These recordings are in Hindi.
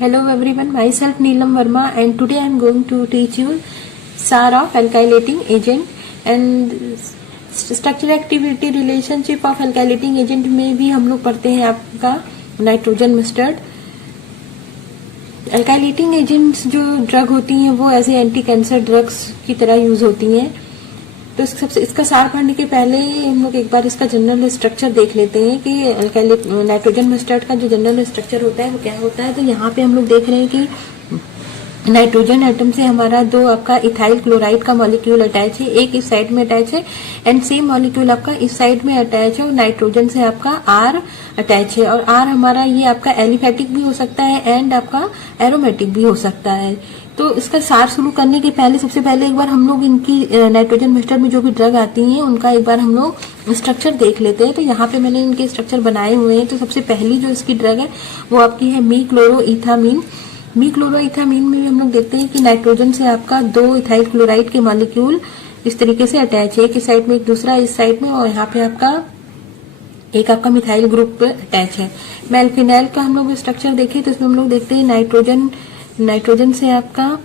Hello everyone, myself Neelam Verma and today I am going to teach you SAR of alkylating agent and structure activity relationship of alkylating agent में भी हम लोग पढ़ते हैं आपका नाइट्रोजन मस्टर्ड। अल्काइलेटिंग एजेंट्स जो ड्रग होती हैं वो ऐसे एंटी कैंसर ड्रग्स की तरह यूज होती हैं। तो सबसे इसका सार पढ़ने के पहले हम लोग एक बार इसका जनरल स्ट्रक्चर देख लेते हैं कि नाइट्रोजन मस्टर्ड का जो जनरल स्ट्रक्चर होता है वो क्या होता है। तो यहाँ पे हम लोग देख रहे हैं कि नाइट्रोजन एटम से हमारा दो आपका इथाइल क्लोराइड का मॉलिक्यूल अटैच है, एक इस साइड में अटैच है एंड सेम मॉलिक्यूल आपका इस साइड में अटैच है और नाइट्रोजन से आपका आर अटैच है। और आर हमारा ये आपका एलिफेटिक भी हो सकता है एंड आपका एरोमेटिक भी हो सकता है। तो इसका सार शुरू करने के पहले सबसे पहले एक बार हम लोग इनकी नाइट्रोजन मस्टर्ड में जो भी ड्रग आती हैं उनका एक बार हम लोग स्ट्रक्चर देख लेते हैं। तो यहाँ पे मैंने इनके स्ट्रक्चर बनाए हुए हैं। तो सबसे पहली जो इसकी ड्रग है वो आपकी है मीक्लोरोइथामीन। मीक्लोरोइथामीन में भी हम लोग देखते हैं कि नाइट्रोजन से आपका दो इथाइल क्लोराइड के मॉलिक्यूल इस तरीके से अटैच है, एक इस साइड में एक दूसरा इस साइड में, और यहाँ पे आपका एक आपका मिथाइल ग्रुप अटैच है। मेल्फिनाइल का हम लोग स्ट्रक्चर देखें तो इसमें हम लोग देखते हैं नाइट्रोजन से आपका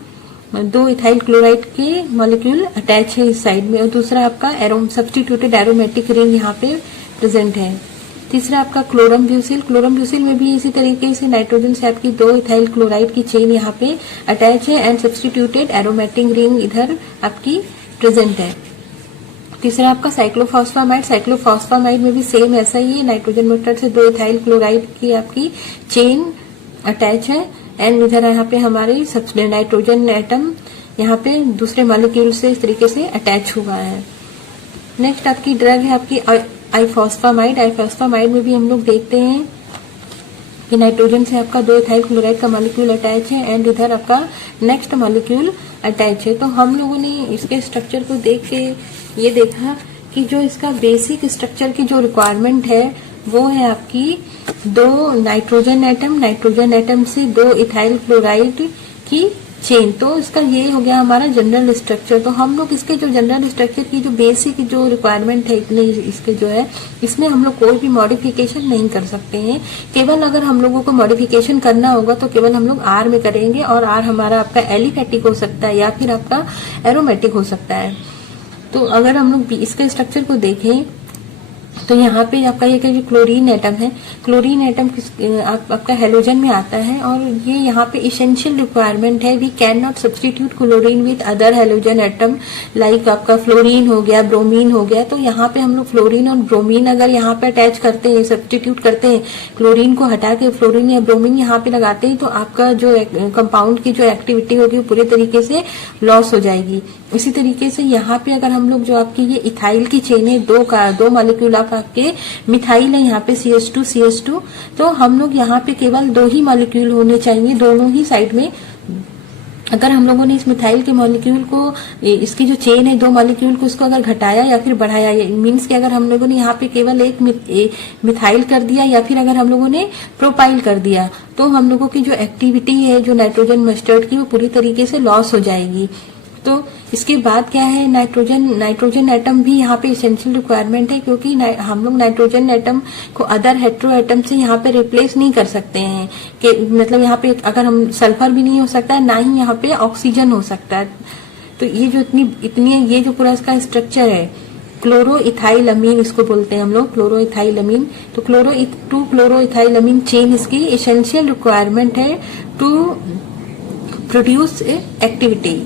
दो इथाइल क्लोराइड के मॉलिक्यूल अटैच है इस साइड में और दूसरा आपका सब्स्टिट्यूटेड एरोमेटिक रिंग यहाँ पे प्रेजेंट है। तीसरा आपका क्लोरम ब्यूसिल में भी इसी तरीके से नाइट्रोजन से आपकी दो इथाइल क्लोराइड की चेन यहाँ पे अटैच है एंड सब्स्टिट्यूटेड एरोमेटिक रिंग इधर आपकी प्रेजेंट है। तीसरा आपका साइक्लोफॉस्फामाइड में भी सेम ऐसा ही है, नाइट्रोजन मस्टर्ड से दो इथाइल क्लोराइड की आपकी चेन अटैच है एंड इधर यहाँ पे हमारे नाइट्रोजन एटम यहाँ पे दूसरे मॉलिक्यूल से इस तरीके से अटैच हुआ है। नेक्स्ट आपकी ड्रग है आपकी आइफॉस्फामाइड में भी हम लोग देखते हैं कि नाइट्रोजन से आपका दो इथाइल क्लोराइड का मॉलिक्यूल अटैच है एंड इधर आपका नेक्स्ट मॉलिक्यूल अटैच है। तो हम लोगों ने इसके स्ट्रक्चर को देख के ये देखा कि जो इसका बेसिक स्ट्रक्चर की जो रिक्वायरमेंट है वो है आपकी दो नाइट्रोजन एटम से दो इथाइल क्लोराइड की चेन। तो इसका ये हो गया हमारा जनरल स्ट्रक्चर। तो हम लोग इसके जो जनरल स्ट्रक्चर की जो बेसिक जो रिक्वायरमेंट है इतने इसके जो है इसमें हम लोग कोई भी मॉडिफिकेशन नहीं कर सकते हैं। केवल अगर हम लोगों को मॉडिफिकेशन करना होगा तो केवल हम लोग आर में करेंगे और आर हमारा आपका एलिफेटिक हो सकता है या फिर आपका एरोमेटिक हो सकता है। तो अगर हम लोग इसके स्ट्रक्चर को देखें तो यहाँ पे आपका ये जो क्लोरीन एटम है, क्लोरीन एटम आपका हेलोजन में आता है और ये यहाँ पे इसेंशियल रिक्वायरमेंट है। We can not substitute chlorine with other halogen atom like आपका फ्लोरीन हो गया, ब्रोमीन हो गया। तो यहाँ पे हम लोग फ्लोरीन और ब्रोमीन अगर यहाँ पे अटैच करते हैं, सब्सटीट्यूट करते हैं, क्लोरीन को हटा के फ्लोरीन या ब्रोमीन यहाँ पे लगाते हैं तो आपका जो कंपाउंड की जो एक्टिविटी होगी वो पूरे तरीके से लॉस हो जाएगी। इसी तरीके से यहाँ पे अगर हम लोग जो आपकी ये इथाइल की चेन है, दो मॉलिक्यूल आपके मिथाइल है यहाँ पे CH2 तो हम लोग यहाँ पे केवल दो ही मॉलिक्यूल होने चाहिए दोनों ही साइड में। अगर हम लोगों ने इस मिथाइल के मॉलिक्यूल को, इसकी जो चेन है दो मॉलिक्यूल को, उसको अगर घटाया या फिर बढ़ाया, मीन्स कि अगर हम लोगों ने यहाँ पे केवल एक मिथाइल कर दिया या फिर अगर हम लोगों ने प्रोपाइल कर दिया तो हम लोगों की जो एक्टिविटी है जो नाइट्रोजन मस्टर्ड की वो पूरी तरीके से लॉस हो जाएगी। तो इसके बाद क्या है, नाइट्रोजन एटम भी यहाँ पे इसेंशियल रिक्वायरमेंट है क्योंकि हम लोग नाइट्रोजन एटम को अदर हेट्रो एटम से यहाँ पे रिप्लेस नहीं कर सकते हैं कि मतलब यहाँ पे अगर हम सल्फर भी नहीं हो सकता है, ना ही यहाँ पे ऑक्सीजन हो सकता है। तो ये जो इतनी ये जो पूरा इसका स्ट्रक्चर है क्लोरोइथाइलमीन इसको बोलते हैं हम लोग, क्लोरोइथाइलमीन। तो क्लोरोइथाइलमीन चेन इसकी इसेंशियल रिक्वायरमेंट है टू प्रोड्यूस एक्टिविटी।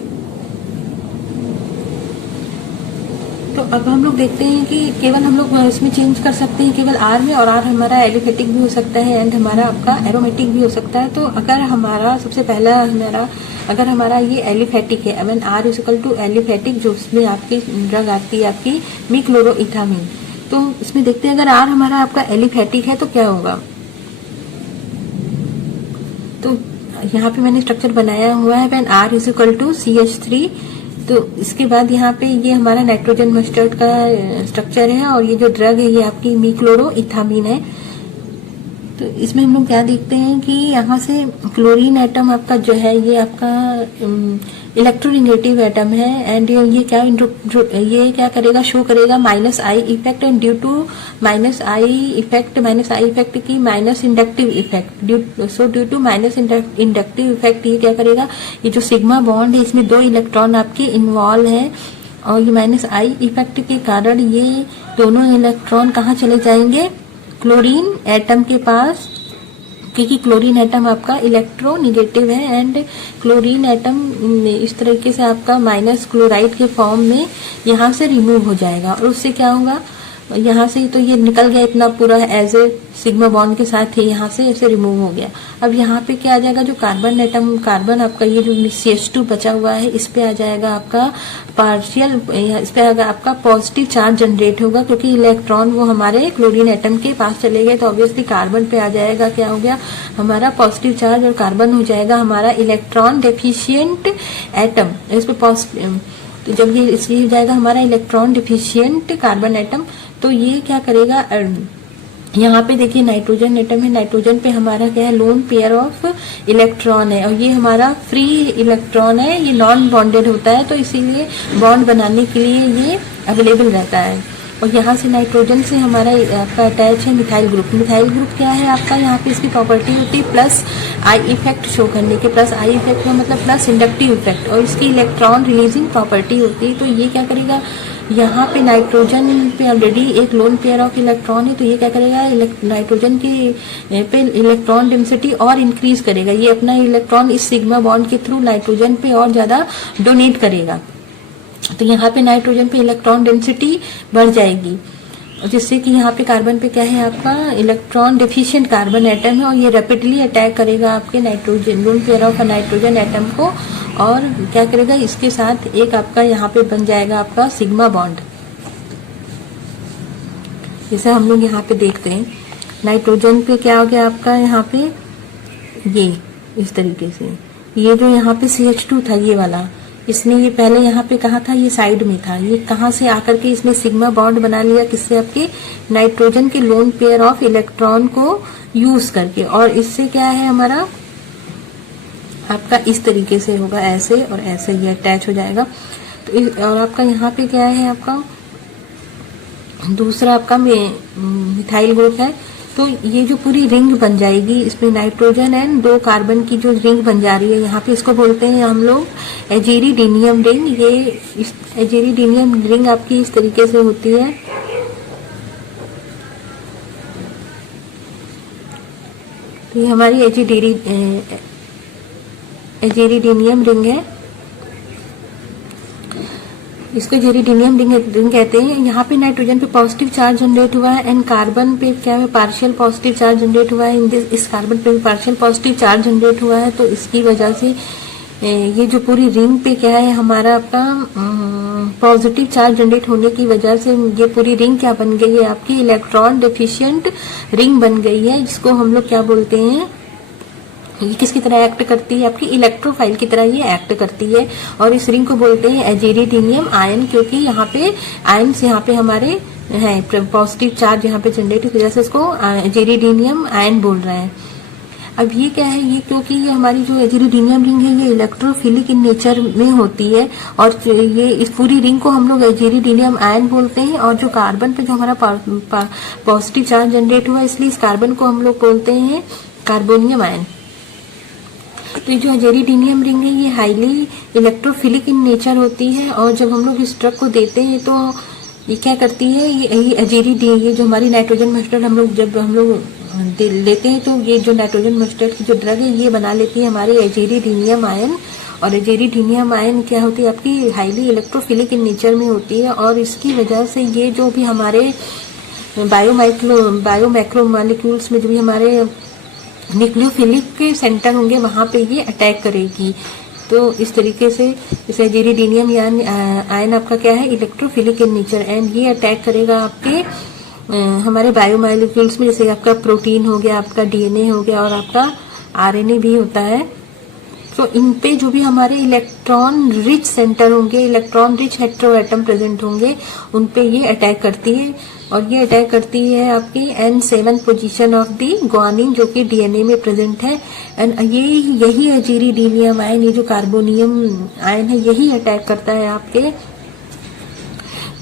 तो अब हम लोग देखते हैं कि केवल हम लोग इसमें चेंज कर सकते हैं केवल आर में, और आर हमारा एलिफेटिक भी हो सकता है एंड हमारा आपका एरोमेटिक भी हो सकता है। तो अगर हमारा सबसे पहला अगर हमारा ये एलिफेटिक है, even R equal to aliphatic, जो उसमें आपकी ड्रग आती है आपकी मीक्लोरोइथामीन। तो इसमें देखते हैं अगर आर हमारा आपका एलिफेटिक है तो क्या होगा। तो यहाँ पे मैंने स्ट्रक्चर बनाया हुआ है when are equal to CH3। तो इसके बाद यहाँ पे ये हमारा नाइट्रोजन मस्टर्ड का स्ट्रक्चर है और ये जो ड्रग है ये आपकी मीक्लोरोइथामीन है। तो इसमें हम लोग क्या देखते हैं कि यहाँ से क्लोरीन एटम आपका जो है ये आपका इलेक्ट्रोनेगेटिव एटम है एंड ये क्या करेगा, शो करेगा minus I effect and due to minus I effect की minus inductive effect due to minus inductive effect ये क्या करेगा, ये जो सिग्मा बॉन्ड है इसमें 2 इलेक्ट्रॉन आपके इन्वॉल्व है और ये माइनस आई इफेक्ट के कारण ये दोनों इलेक्ट्रॉन कहाँ चले जाएंगे, क्लोरीन एटम के पास, क्योंकि क्लोरीन एटम आपका इलेक्ट्रोनेगेटिव है एंड क्लोरीन एटम इस तरीके से आपका माइनस क्लोराइड के फॉर्म में यहाँ से रिमूव हो जाएगा और उससे क्या होगा, यहाँ से तो ये निकल गया इतना पूरा एज ए सिग्मा बॉन्ड के साथ ही यहाँ से ऐसे रिमूव हो गया। अब यहाँ पे क्या आ जाएगा, जो कार्बन एटम, कार्बन आपका ये जो CH2 बचा हुआ है इस पे आ जाएगा आपका पार्शियल, इस पे आएगा आपका पॉजिटिव चार्ज जनरेट होगा क्योंकि इलेक्ट्रॉन वो हमारे क्लोरीन एटम के पास चले गए तो ऑब्वियसली कार्बन पे आ जाएगा, क्या हो गया हमारा पॉजिटिव चार्ज और कार्बन हो जाएगा हमारा इलेक्ट्रॉन डेफिशिएंट एटम। इस पे पॉजिटिव, तो जब ये इसलिए हो जाएगा हमारा इलेक्ट्रॉन डिफिशिएंट कार्बन एटम, तो ये क्या करेगा, यहाँ पे देखिए नाइट्रोजन एटम है, नाइट्रोजन पे हमारा क्या है, लोन पेयर ऑफ इलेक्ट्रॉन है और ये हमारा फ्री इलेक्ट्रॉन है, ये नॉन बॉन्डेड होता है तो इसीलिए बॉन्ड बनाने के लिए ये अवेलेबल रहता है। और यहाँ से नाइट्रोजन से हमारा आपका अटैच है मिथाइल ग्रुप। मिथाइल ग्रुप क्या है आपका, यहाँ पे इसकी प्रॉपर्टी होती है प्लस आई इफेक्ट शो करने के, प्लस आई इफेक्ट का मतलब प्लस इंडक्टिव इफेक्ट और इसकी इलेक्ट्रॉन रिलीजिंग प्रॉपर्टी होती है। तो ये क्या करेगा, यहाँ पे नाइट्रोजन पे ऑलरेडी एक लोन पेयर ऑफ इलेक्ट्रॉन है तो ये क्या करेगा, नाइट्रोजन की पे इलेक्ट्रॉन डेंसिटी और इंक्रीज करेगा, ये अपना इलेक्ट्रॉन इस सिग्मा बॉन्ड के थ्रू नाइट्रोजन पे और ज्यादा डोनेट करेगा। तो यहाँ पे नाइट्रोजन पे इलेक्ट्रॉन डेंसिटी बढ़ जाएगी जिससे कि यहाँ पे कार्बन पे क्या है आपका इलेक्ट्रॉन डेफिशिएंट कार्बन एटम है और ये रैपिडली अटैक करेगा आपके nitrogen loan pair of nitrogen atom को और क्या करेगा, इसके साथ एक आपका यहाँ पे बन जाएगा आपका सिग्मा बॉन्ड। जैसे हम लोग यहाँ पे देखते हैं नाइट्रोजन पे क्या हो गया आपका, यहाँ पे ये इस तरीके से, ये जो यहाँ पे CH2 था ये वाला, इसने ये पहले यहाँ पे कहा था, ये साइड में था, ये कहाँ से आकर के इसने सिग्मा बॉन्ड बना लिया, किससे, आपके नाइट्रोजन के लोन पेयर ऑफ इलेक्ट्रॉन को यूज करके। और इससे क्या है हमारा आपका इस तरीके से होगा, ऐसे और ऐसे ये अटैच हो जाएगा। तो और आपका यहाँ पे क्या है आपका दूसरा आपका मिथाइल ग्रुप है तो ये जो पूरी रिंग बन जाएगी इसमें नाइट्रोजन एंड 2 कार्बन की जो रिंग बन जा रही है यहाँ पे इसको बोलते हैं हम लोग एजेरिडीनियम रिंग। ये इस एजेरिडीनियम रिंग आपकी इस तरीके से होती है। तो ये हमारी एजेरिडीनियम रिंग है, इसको जेरिडीनियम रिंग कहते हैं। यहाँ पे नाइट्रोजन पे पॉजिटिव चार्ज जनरेट हुआ है एंड कार्बन पे क्या है पार्शियल पॉजिटिव चार्ज जनरेट हुआ है। इस कार्बन पे पार्शियल पॉजिटिव चार्ज जनरेट हुआ है तो इसकी वजह से ये जो पूरी रिंग पे क्या है हमारा आपका पॉजिटिव चार्ज जनरेट होने की वजह से ये पूरी रिंग क्या बन गई है आपकी इलेक्ट्रॉन डेफिशिएंट रिंग बन गई है, जिसको हम लोग क्या बोलते हैं, ये किसकी तरह एक्ट करती है, आपकी इलेक्ट्रोफाइल की तरह ये एक्ट करती है। और इस रिंग को बोलते हैं एजेरिडीनियम आयन, क्योंकि यहाँ पे आयन से यहाँ पे हमारे है पॉजिटिव चार्ज यहाँ पे जनरेट की वजह से इसको एजेरिडीनियम आयन बोल रहे हैं। अब ये क्या है, ये क्योंकि ये हमारी जो एजेरिडीनियम रिंग है ये इलेक्ट्रोफिलिक इन नेचर में होती है और ये इस पूरी रिंग को हम लोग एजेरिडीनियम आयन बोलते हैं। और जो कार्बन पे जो हमारा पॉजिटिव चार्ज जनरेट हुआ इसलिए इस कार्बन को हम लोग बोलते हैं कार्बोनियम आयन। तो ये जो एजेरिडीनियम रिंग है ये हाईली इलेक्ट्रोफिलिक इन नेचर होती है और जब हम लोग इस ड्रग को देते हैं तो ये क्या करती है, ये जो हमारी नाइट्रोजन मस्टर्ड जब हम लोग लेते हैं तो ये जो नाइट्रोजन मस्टर्ड की जो ड्रग है ये बना लेती है हमारी एजेरिडीनियम आयन। और एजेरिडीनियम आयन क्या होती है आपकी हाईली इलेक्ट्रोफिलिक इन नेचर में होती है और इसकी वजह से ये जो भी हमारे बायोमैक्रो मॉलिक्यूल्स में जो भी हमारे न्यूक्लियोफिलिक के सेंटर होंगे वहां पे ये अटैक करेगी। तो इस तरीके से इस एजेरिडीनियम आयन आपका क्या है इलेक्ट्रोफिलिक इन नेचर एंड ये अटैक करेगा आपके हमारे बायोमॉलिक्यूल्स में, जैसे आपका प्रोटीन हो गया, आपका डीएनए हो गया और आपका आरएनए भी होता है। तो इन पे जो भी हमारे इलेक्ट्रॉन रिच सेंटर होंगे, electron rich hetero atom present होंगे, उन पे ये अटैक करती है। और ये अटैक करती है आपकी N7 position of the guanine जो कि डीएनए में प्रेजेंट है। एंड यही एजिरिडीनियम आयन, ये जो कार्बोनियम आयन है, यही अटैक करता है आपके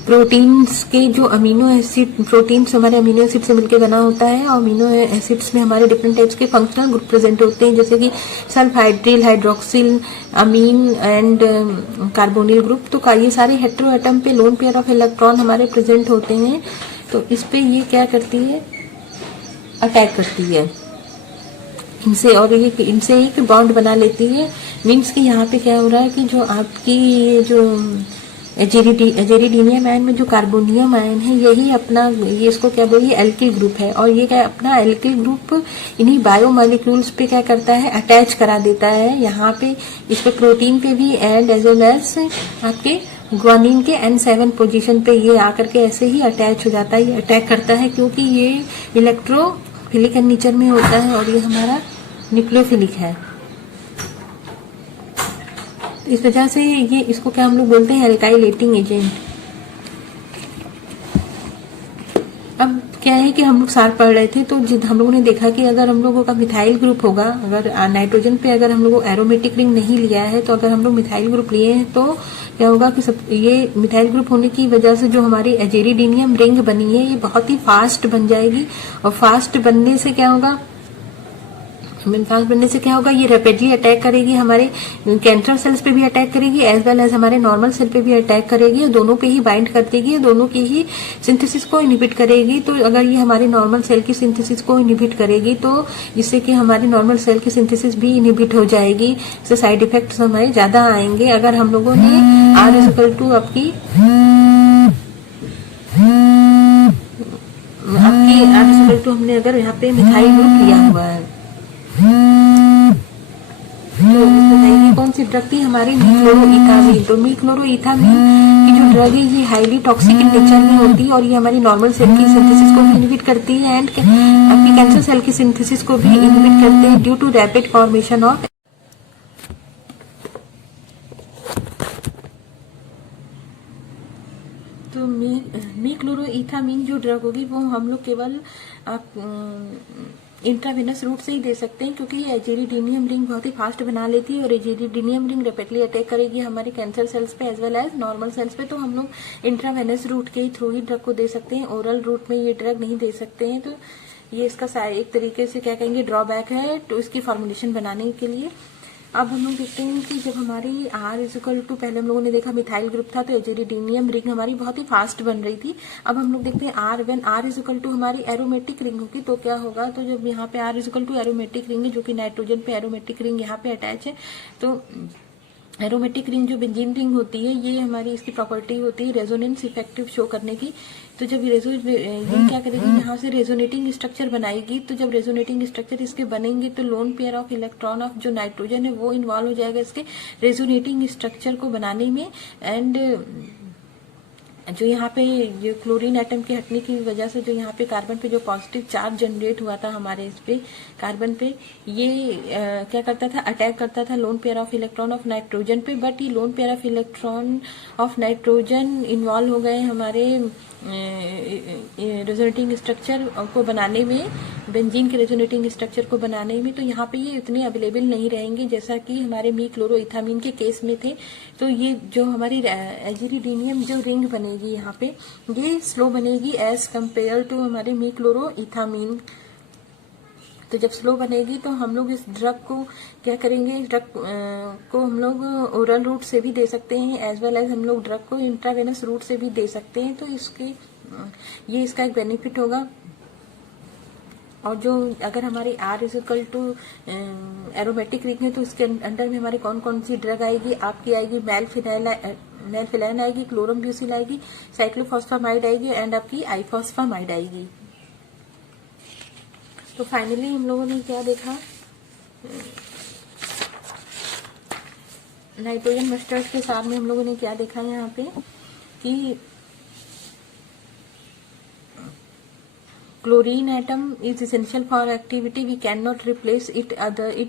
प्रोटीन्स के जो अमीनो एसिड, प्रोटीन्स हमारे अमीनो एसिड से मिलकर बना होता है और अमीनो एसिड्स में हमारे डिफरेंट टाइप्स के फंक्शनल ग्रुप प्रेजेंट होते हैं, जैसे कि sulphydryl, hydroxyl, amine and carbonyl group. तो ये सारे हेटेरो एटम पे लोन पेयर ऑफ इलेक्ट्रॉन हमारे प्रेजेंट होते हैं। तो इस पे ये क्या करती है, अटैक करती है इनसे, और ये इनसे एक बॉन्ड बना लेती है। मीन्स कि यहाँ पे क्या हो रहा है कि जो आपकी जो एजेरिडीनियम आयन में जो कार्बोनियम आयन है, यही अपना, ये इसको क्या बोलिए, एल्किल ग्रुप है। और ये क्या अपना एल्किल ग्रुप इन्हीं बायोमोलिक्यूल्स पे क्या करता है, अटैच करा देता है। यहाँ पे इस पे प्रोटीन पे भी एंड एज वेल एज आपके ग्वानिन के N7 पोजीशन पे ये आकर के ऐसे ही अटैच हो जाता है, ये अटैक करता है, क्योंकि ये इलेक्ट्रोफिलिक नेचर में होता है और ये हमारा न्यूक्लियोफिलिक है। इस वजह से ये, इसको क्या हम लोग बोलते हैं, एल्काइलेटिंग एजेंट। अब क्या है कि हम लोग सार पढ़ रहे थे, तो हम लोगों ने देखा कि अगर हम लोगों का मिथाइल ग्रुप होगा, अगर नाइट्रोजन पे अगर हम लोगों एरोमेटिक रिंग नहीं लिया है, तो अगर हम लोग मिथाइल ग्रुप लिए हैं तो क्या होगा कि ये मिथाइल ग्रुप होने की वजह से जो हमारी एजेरिडीनियम रिंग बनी है, ये बहुत ही फास्ट बन जाएगी। और फास्ट बनने से क्या होगा, फास्ट बनने से क्या होगा, ये रैपिडली अटैक करेगी, हमारे कैंसर सेल्स पे भी अटैक करेगी, एज वेल एज हमारे नॉर्मल सेल पे भी अटैक करेगी, और दोनों पे ही बाइंड कर देगी, दोनों की ही सिंथेसिस को इनहिबिट करेगी। तो अगर ये हमारे नॉर्मल सेल की सिंथेसिस को इनहिबिट करेगी, तो जिससे कि हमारी नॉर्मल सेल की सिंथेसिस भी इनहिबिट हो जाएगी। इससे साइड इफेक्ट्स हमारे ज्यादा आएंगे। अगर हम लोगों ने R= आपकी R= हमने अगर यहाँ पे मिथाइल ग्रुप लिया हुआ है, तो बताइए कौन सी ड्रग थी, हमारी मीक्लोरोइथामीन। तो मीक्लोरोइथामीन की जो ड्रग है, ये हाईली टॉक्सिक इन नेचर में होती है, और ये हमारी नॉर्मल सेल की सिंथेसिस को भी इनहिबिट करती है, एंड आपकी कैंसर सेल की सिंथेसिस को भी इनहिबिट करते हैं due to rapid formation of. तो मीक्लोरोइथामीन जो ड्रग होगी, वो हम लोग केवल इंट्रावेनस रूट से ही दे सकते हैं, क्योंकि ये एजेरिडीनियम रिंग बहुत ही फास्ट बना लेती है, और एजेरिडीनियम रिंग रैपिडली अटैक करेगी हमारे कैंसर सेल्स पे as well as normal cells पे। तो हम लोग इंट्रावेनस रूट के थ्रू ही ड्रग को दे सकते हैं, ओरल रूट में ये ड्रग नहीं दे सकते हैं। तो ये इसका एक तरीके से क्या कहेंगे, ड्रॉबैक है तो इसकी फॉर्मुलेशन बनाने के लिए। अब हम लोग देखते हैं कि जब हमारी R= पहले हम लोगों ने देखा मिथाइल ग्रुप था, तो एजेरिडीनियम रिंग हमारी बहुत ही फास्ट बन रही थी। अब हम लोग देखते हैं R= हमारी एरोमेटिक रिंग होगी, तो क्या होगा, तो जब यहाँ पे R= एरोमेटिक रिंग है, जो कि नाइट्रोजन पे एरोमेटिक रिंग यहाँ पे अटैच है, तो एरोमेटिक रिंग जो बेंजीन रिंग होती है, ये हमारी इसकी प्रॉपर्टी होती है रेजोनेंस इफेक्टिव शो करने की। तो जब ये क्या करेगी, यहाँ से रेजोनेटिंग स्ट्रक्चर बनाएगी। तो जब रेजोनेटिंग स्ट्रक्चर इसके बनेंगे, तो loan pair of electron of जो नाइट्रोजन है, वो इन्वॉल्व हो जाएगा इसके रेजोनेटिंग स्ट्रक्चर को बनाने में। एंड जो यहाँ पे जो क्लोरीन एटम के हटने की वजह से जो यहाँ पे कार्बन पे जो पॉजिटिव चार्ज जनरेट हुआ था हमारे इस पे कार्बन पे, ये क्या करता था, अटैक करता था loan pair of electron of nitrogen पे। बट ये loan pair of electron of nitrogen involve हो गए हमारे रेजोनेटिंग स्ट्रक्चर को बनाने में, बेंजीन के रेजोनेटिंग स्ट्रक्चर को बनाने में। तो यहाँ पे ये इतने अवेलेबल नहीं रहेंगे जैसा कि हमारे मीक्लोरोइथामीन के केस में थे। तो ये जो हमारी एजेरिडीनियम जो रिंग बनेगी यहाँ पे, ये स्लो बनेगी एज कंपेयर टू हमारे मीक्लोरोइथामीन। तो जब स्लो बनेगी, तो हम लोग इस ड्रग को क्या करेंगे, इस ड्रग को हम लोग ओरल रूट से भी दे सकते हैं, एज वेल एज हम लोग ड्रग को इंट्रावेनस रूट से भी दे सकते हैं। तो ये इसका एक बेनिफिट होगा। और जो अगर हमारी R= एरोमेटिक रिंग है, तो इसके अंडर में हमारी कौन कौन सी ड्रग आएगी, आपकी आएगी मेलफिनाइन आएगी, क्लोरमब्यूसिल आएगी, साइक्लोफॉस्फामाइड आएगी, एंड आपकी आइफॉस्फामाइड आएगी। तो फाइनली हम लोगों ने क्या देखा, नाइट्रोजन मस्टर्ड के साथ में हम लोगों ने क्या देखा यहाँ पे कि chlorine atom is essential for activity. We cannot replace it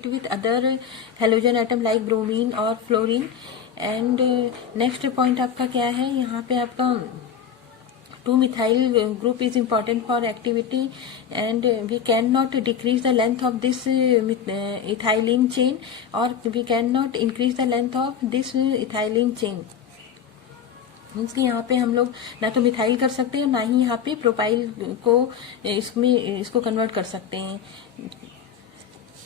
with other halogen atom like bromine or fluorine. And next point आपका क्या है, यहाँ पे आपका 2-methyl group is important for activity, and we cannot decrease the length of this ethylene chain, or we cannot increase the length of this ethylene chain. Means कि यहाँ पे हम लोग ना तो मिथाइल कर सकते हैं, ना ही यहाँ पे प्रोपाइल को इसको कन्वर्ट कर सकते हैं.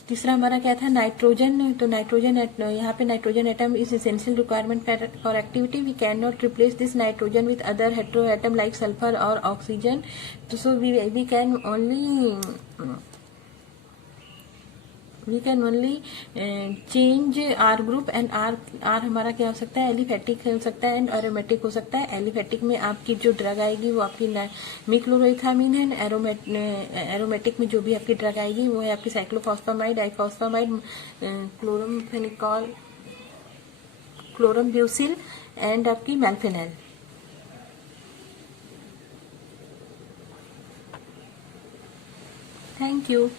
तीसरा हमारा क्या था, नाइट्रोजन. तो नाइट्रोजन यहाँ पे nitrogen atom is essential requirement for activity. We can not replace this nitrogen with other hetero atom like sulphur और ऑक्सीजन. तो so we can only change R group. And R हमारा क्या हो सकता है, एलिफेटिक हो सकता है एंड एरोमेटिक हो सकता है. एलिफेटिक में आपकी जो ड्रग आएगी वो आपकी मिक्लोरोइथामीन है. एरोमेटिक में जो भी आपकी ड्रग आएगी वो है आपकी साइक्लोफॉस्फामाइड, डाइफॉस्फामाइड, क्लोरमफेनिकॉल, क्लोरमब्यूसिल एंड आपकी मैल्फेनल. Thank you.